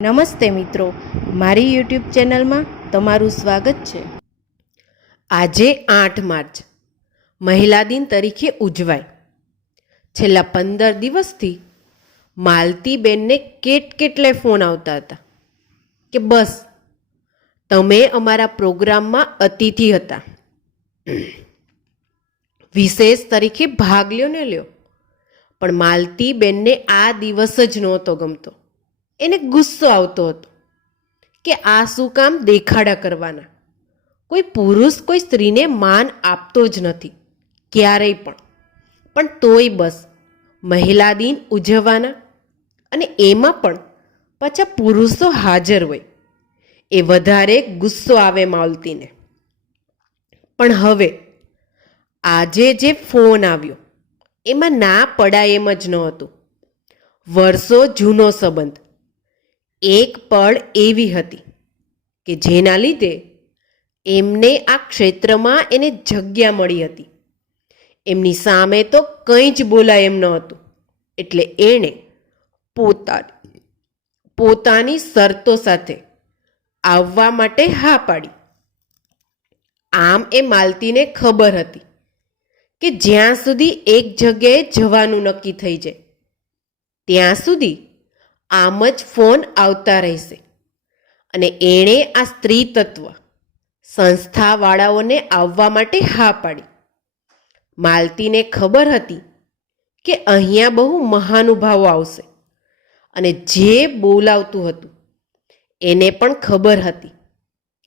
નમસ્તે મિત્રો, મારી યુટ્યુબ ચેનલમાં તમારું સ્વાગત છે. આજે આઠ માર્ચ, મહિલા દિન તરીકે ઉજવાય. છેલ્લા પંદર દિવસથી માલતીબેનને કેટ કેટલાય ફોન આવતા હતા કે બસ, તમે અમારા પ્રોગ્રામમાં અતિથિ હતા. વિશેષ તરીકે ભાગ લ્યો ને લ્યો, પણ માલતીબેનને આ દિવસ જ નહોતો ગમતો. એને ગુસ્સો આવતો હતો કે આ શું કામ દેખાડા કરવાના. કોઈ પુરુષ કોઈ સ્ત્રીને માન આપતો જ નથી, ક્યારેય પણ. પણ તોય બસ, મહિલા દિન ઉજવવાના અને એમાં પણ પાછા પુરુષો હાજર હોય, એ વધારે ગુસ્સો આવે માવલતીને પણ હવે, આજે જે ફોન આવ્યો, એમાં ના પડાય એમ જ નહોતું. વર્ષો જૂનો સંબંધ એક પળ એવી હતી કે જેના લીધે એમને આ ક્ષેત્રમાં એને જગ્યા મળી હતી. એમની સામે તો કંઈ જ બોલાય એમ ન હતું. એટલે એણે પોતાની પોતાની શરતો સાથે આવવા માટે હા પાડી. આમ એ માલતીને ખબર હતી કે જ્યાં સુધી એક જગ્યાએ જવાનું નક્કી થઈ જાય, ત્યાં સુધી આમ જ ફોન આવતા રહેશે. અને એણે આ સ્ત્રી તત્વ સંસ્થાવાળાઓને આવવા માટે હા પાડી. માલતીને ખબર હતી કે અહીંયા બહુ મહાનુભાવો આવશે અને જે બોલાવતું હતું એને પણ ખબર હતી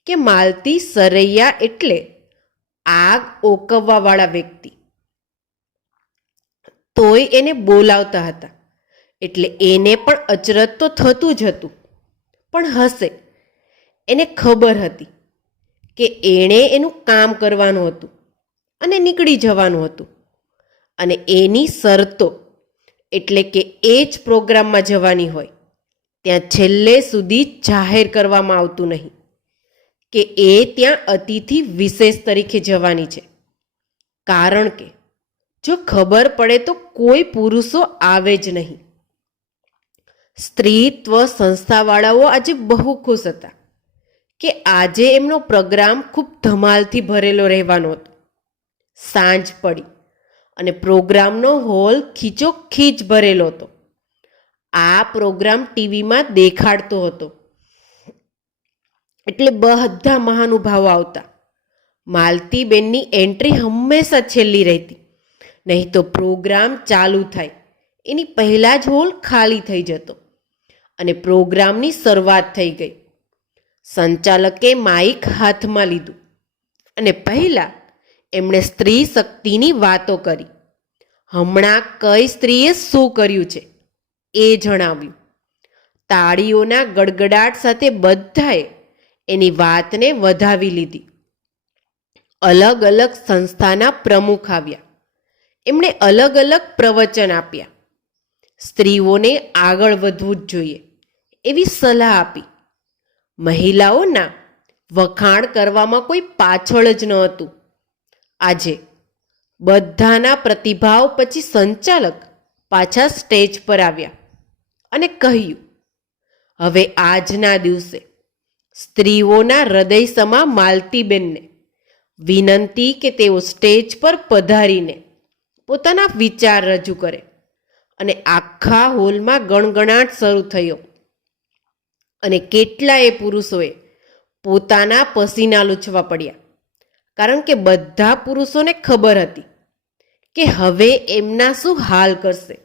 કે માલતી સરૈયા એટલે આગ ઓકવવાવાળા વ્યક્તિ. તોય એને બોલાવતા હતા. એટલે એને પણ અચરજ તો થતું જ હતું. પણ હશે. એને ખબર હતી કે એણે એનું કામ કરવાનું હતું અને નીકળી જવાનું હતું. અને એની શરતો એટલે કે એ જ પ્રોગ્રામમાં જવાની હોય, ત્યાં છેલ્લે સુધી જાહેર કરવામાં આવતું નહીં કે એ ત્યાં અતિથિ વિશેષ તરીકે જવાની છે. કારણ કે જો ખબર પડે તો કોઈ પુરુષો આવે જ નહીં. સ્ત્રીત્વ સંસ્થાવાળાઓ આજે બહુ ખુશ હતા કે આજે એમનો પ્રોગ્રામ ખૂબ ધમાલથી ભરેલો રહેવાનો હતો. સાંજ પડી અને પ્રોગ્રામનો હોલ ખીચો ખીચ ભરેલો હતો. આ પ્રોગ્રામ ટીવીમાં દેખાડતો હતો. એટલે બધા મહાનુભાવો આવતા. માલતીબેનની એન્ટ્રી હંમેશા છેલ્લી રહેતી. નહીં તો પ્રોગ્રામ ચાલુ થાય. એની પહેલાં જ હોલ ખાલી થઈ જતો. અને પ્રોગ્રામની શરૂઆત થઈ ગઈ. સંચાલકે માઇક હાથમાં લીધું અને પહેલાં એમણે સ્ત્રી શક્તિની વાતો કરી. હમણાં કઈ સ્ત્રીએ શું કર્યું છે? એ જણાવ્યું. તાળીઓના ગડગડાટ સાથે બધાએ એની વાતને વધાવી લીધી. અલગ અલગ સંસ્થાના પ્રમુખ આવ્યા. એમણે અલગ અલગ પ્રવચન આપ્યા. સ્ત્રીઓને આગળ વધવું જ જોઈએ. એવી સલાહ આપી. મહિલાઓના વખાણ કરવામાં કોઈ પાછળ જ ન હતું. આજે બધાના પ્રતિભાવ પછી સંચાલક પાછા સ્ટેજ પર આવ્યા અને કહ્યું, હવે આજના દિવસે સ્ત્રીઓના હૃદય સમા માલતીબેનને વિનંતી કે તેઓ સ્ટેજ પર પધારીને પોતાના વિચાર રજૂ કરે. અને આખા હોલમાં ગણગણાટ શરૂ થયો. અને કેટલાય પુરુષોએ પોતાના પસીના લૂછવા પડ્યા. કારણ કે બધા પુરુષોને ખબર હતી કે હવે એમના શું હાલ કરશે.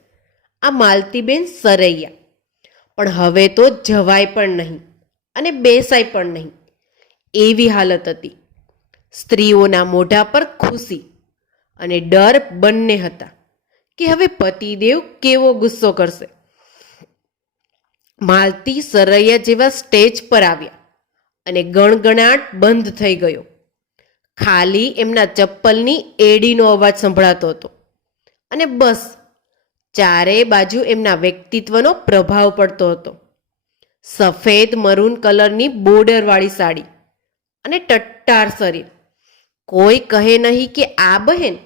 આ માલતીબેન સરૈયા. પણ હવે તો જવાય પણ નહીં અને બેસાય પણ નહીં. એવી હાલત હતી. સ્ત્રીઓના મોઢા પર ખુશી અને ડર બંને હતા કે હવે પતિદેવ કેવો ગુસ્સો કરશે. માલતી સરૈયા જેવા સ્ટેજ પર આવ્યા અને ગણગણાટ બંધ થઈ ગયો. ખાલી એમના ચપ્પલની એડીનો અવાજ સંભળાતો હતો. અને બસ, ચારે બાજુ એમના વ્યક્તિત્વનો પ્રભાવ પડતો હતો. સફેદ મરૂન કલરની બોર્ડરવાળી સાડી અને ટટ્ટાર શરીર. કોઈ કહે નહીં કે આ બહેન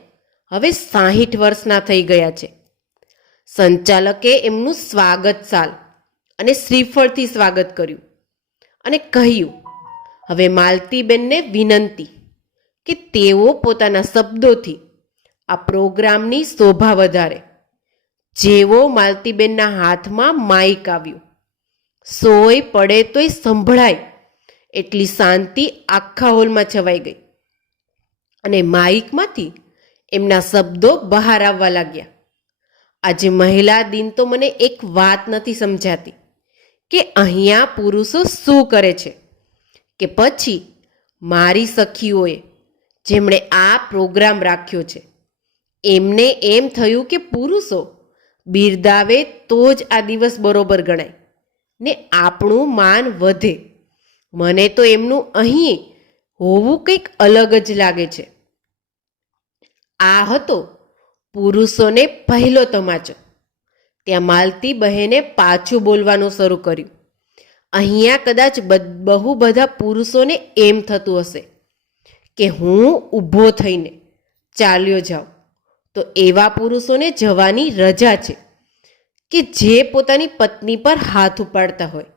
હવે સાહીઠ વર્ષના થઈ ગયા છે. સંચાલકે એમનું સ્વાગત સાલ અને શ્રીફળથી સ્વાગત કર્યું અને કહ્યું, હવે માલતીબેનને વિનંતી કે તેઓ પોતાના શબ્દોથી આ પ્રોગ્રામની શોભા વધારે. જેવો માલતીબેનના હાથમાં માઇક આવ્યું, સોય પડે તોય સંભળાય. એટલી શાંતિ આખા હોલમાં છવાઈ ગઈ અને માઇકમાંથી એમના શબ્દો બહાર આવવા લાગ્યા. આજે મહિલા દિન તો મને એક વાત નથી સમજાતી. કે અહીંયા પુરુષો શું કરે છે? કે પછી મારી સખીઓએ જેમણે આ પ્રોગ્રામ રાખ્યો છે, એમને એમ થયું કે પુરુષો બિરદાવે તો જ આ દિવસ બરોબર ગણાય ને આપણું માન વધે. મને તો એમનું અહીં હોવું કંઈક અલગ જ લાગે છે. આ હતો પુરુષોને પહેલો તમાચો. ત્યાં માલતી બહેને પાછું બોલવાનું શરૂ કર્યું. અહીંયા કદાચ બહુ બધા પુરુષોને એમ થતું હશે કે હું ઊભો થઈને ચાલ્યો જાઉં, તો એવા પુરુષોને જવાની રજા છે કે જે પોતાની પત્ની પર હાથ ઉપાડતા હોય.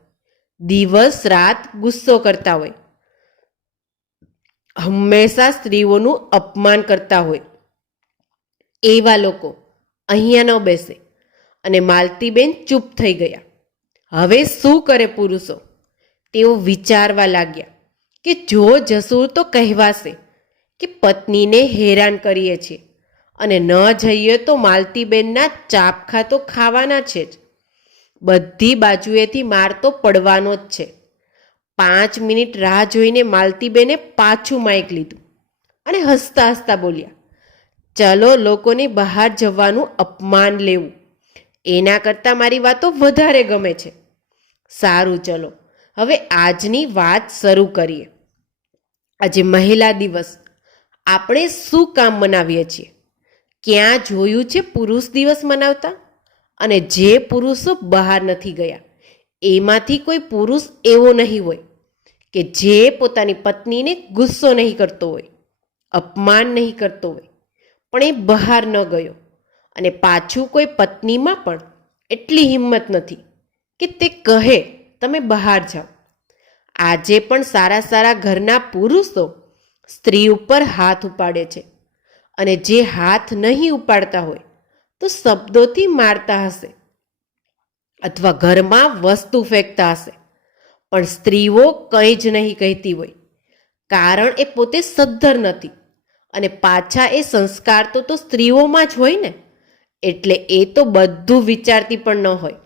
દિવસ રાત ગુસ્સો કરતા હોય. હંમેશા સ્ત્રીઓનું અપમાન કરતા હોય. એવા લોકો અહીંયા ન બેસે. અને માલતીબેન ચૂપ થઈ ગયા. હવે શું કરે પુરુષો? તેઓ વિચારવા લાગ્યા કે જો જસૂર તો કહેવાશે કે પત્નીને હેરાન કરીએ છીએ અને ન જઈએ તો માલતીબેનના ચાપખા તો ખાવાના છે જ. બધી બાજુએથી માર તો પડવાનો જ છે. પાંચ મિનિટ રાહ જોઈને માલતીબેને પાછું માઇક લીધું અને હસતા હસતા બોલ્યા, ચલો લોકોને બહાર જવાનું અપમાન લેવું. એના કરતાં મારી વાતો વધારે ગમે છે. સારું, ચલો. હવે આજની વાત શરૂ કરીએ. આજે મહિલા દિવસ. આપણે શું કામ મનાવીએ છીએ? ક્યાં જોયું છે પુરુષ દિવસ મનાવતા? અને જે પુરુષો બહાર નથી ગયા, એમાંથી કોઈ પુરુષ એવો નહીં હોય કે જે પોતાની પત્નીને ગુસ્સો નહીં કરતો હોય, અપમાન નહીં કરતો હોય, પણ એ બહાર ન ગયો. અને પાછું કોઈ પત્નીમાં પણ એટલી હિંમત નથી કે તે કહે, તમે બહાર જાઓ. આજે પણ સારા સારા ઘરના પુરુષો સ્ત્રી ઉપર હાથ ઉપાડે છે અને જે હાથ નહીં ઉપાડતા હોય તો શબ્દોથી મારતા હશે અથવા ઘરમાં વસ્તુ ફેંકતા હશે. પણ સ્ત્રીઓ કંઈ જ નહીં કહેતી હોય, કારણ એ પોતે સદ્ધર નથી અને પાછા એ સંસ્કાર તો તો સ્ત્રીઓમાં જ હોય ને. એટલે એ તો બધું વિચારતી પણ ન હોય.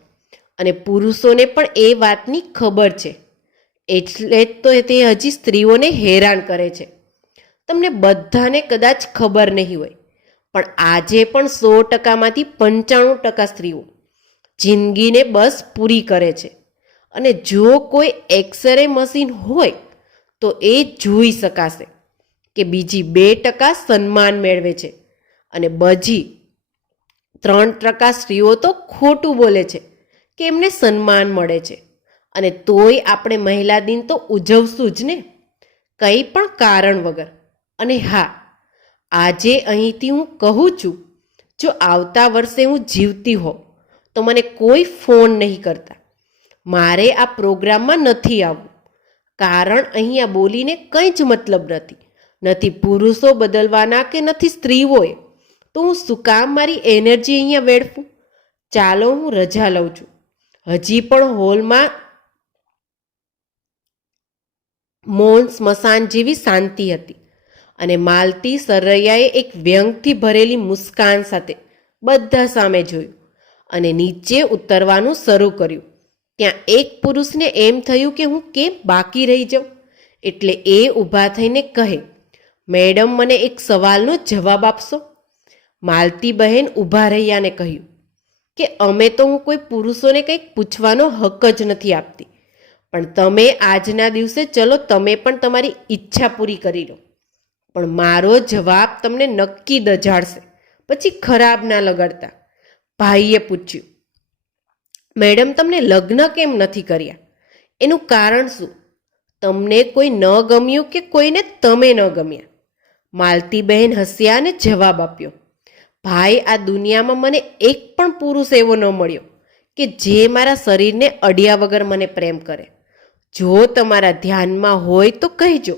અને પુરુષોને પણ એ વાતની ખબર છે. એટલે જ તો તે હજી સ્ત્રીઓને હેરાન કરે છે. તમને બધાને કદાચ ખબર નહીં હોય, પણ આજે પણ સો ટકામાંથી પંચાણું ટકા સ્ત્રીઓ જિંદગીને બસ પૂરી કરે છે. અને જો કોઈ એક્સરે મશીન હોય, તો એ જોઈ શકાશે કે બીજી બે ટકા સન્માન મેળવે છે. અને બજી ત્રણ ટકા સ્ત્રીઓ તો ખોટું બોલે છે કે એમને સન્માન મળે છે. અને તોય આપણે મહિલા દિન તો ઉજવશું જ ને. કંઈ પણ કારણ વગર. અને હા, આજે અહીંથી હું કહું છું, જો આવતા વર્ષે હું જીવતી હોઉં, તો મને કોઈ ફોન નહીં કરતા. મારે આ પ્રોગ્રામમાં નથી આવવું. કારણ અહીંયા બોલીને કંઈ જ મતલબ નથી. નથી પુરુષો બદલવાના કે નથી સ્ત્રીઓએ? તો હું શું કામ મારી એનર્જી અહીંયા વેડફું? ચાલો હું રજા લઉં છું. હજી પણ હોલમાં મૌન સ્મશાન જેવી શાંતિ હતી અને માલતી સરૈયાએ એક વ્યંગથી ભરેલી મુસ્કાન સાથે બધા સામે જોયું અને નીચે ઉતરવાનું શરૂ કર્યું. ત્યાં એક પુરુષને એમ થયું કે હું કેમ બાકી રહી જાઉં? એટલે એ ઊભા થઈને કહે, મેડમ, મને એક સવાલનો જવાબ આપશો? માલતી બહેન ઊભા રહ્યાને કહ્યું કે અમે તો હું કોઈ પુરુષોને કંઈક પૂછવાનો હક જ નથી આપતી. પણ તમે આજના દિવસે ચલો તમે પણ તમારી ઈચ્છા પૂરી કરી લો. પણ મારો જવાબ તમને નક્કી દજાડશે પછી ખરાબ ના લગાડતા ભાઈએ પૂછ્યું, મેડમ, તમને લગ્ન કેમ નથી કર્યા? એનું કારણ શું? તમને કોઈ ન ગમ્યું કે કોઈને તમે ન ગમ્યા? માલતીબહેન હસ્યા અને જવાબ આપ્યો ભાઈ, આ દુનિયામાં મને એક પણ પુરુષ એવો ન મળ્યો કે જે મારા શરીરને અડ્યા વગર મને પ્રેમ કરે. જો તમારા ધ્યાનમાં હોય તો કહેજો,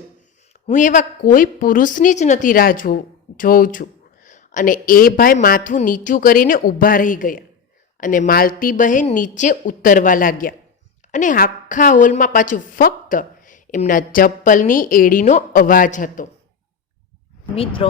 હું એવા કોઈ પુરુષની જ નથી રાહ જોઉં જોઉં છું. અને એ ભાઈ માથું નીચું કરીને ઊભા રહી ગયા અને માલતી બહેન નીચે ઉતરવા લાગ્યા અને આખા હોલમાં પાછું ફક્ત એમના ચપ્પલની એડીનો અવાજ હતો. મિત્રો